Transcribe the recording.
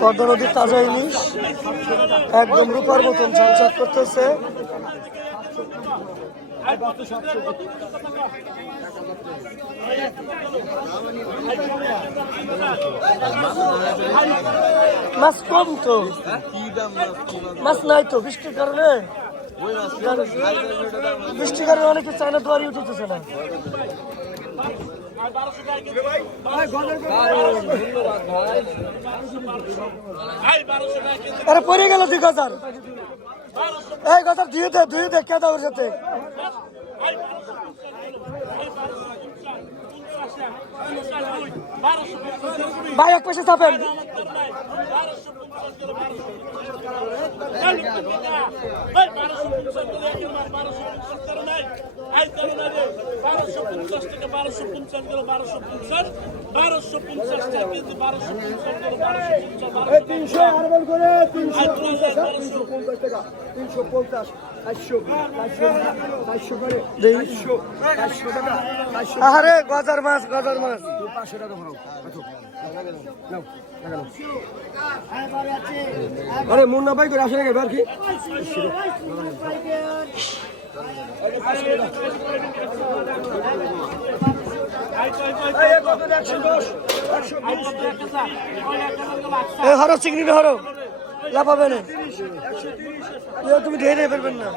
পদ্মা নদীর তাজা ইলিশ। একদম রূপার মতন ঝাঁঝাক করতেছে। মাছ কম তো। মাছ নাই তো, বৃষ্টির কারণে। বৃষ্টির কারণে অনেকে চায়না দোয়ারি উঠতেছে না। আরে পড়ে গেল দুই গজার। এই গজার ধুয়ে দে ধুয়ে দে কেদা ওর সাথে? ভাই, এক পাশে চাপেন বারোশো পঞ্চাশ গেল বারোশো পঞ্চাশ বারোশো পঞ্চাশ টাকা বারোশো পঞ্চাশ গেল বারোশো পঞ্চাশ তিনশো আরবেল করে তিনশো পঞ্চাশ টাকা তিনশো পঞ্চাশ আরে গজার মাছ গজার মাছ পাঁচশো টাকা। আরে মুন্না ভাই করে আসে নাকি এবার কি হরো চিংড়ি হরো। লাফাবে না। তুমি ধেয়ে ফেলবেন না।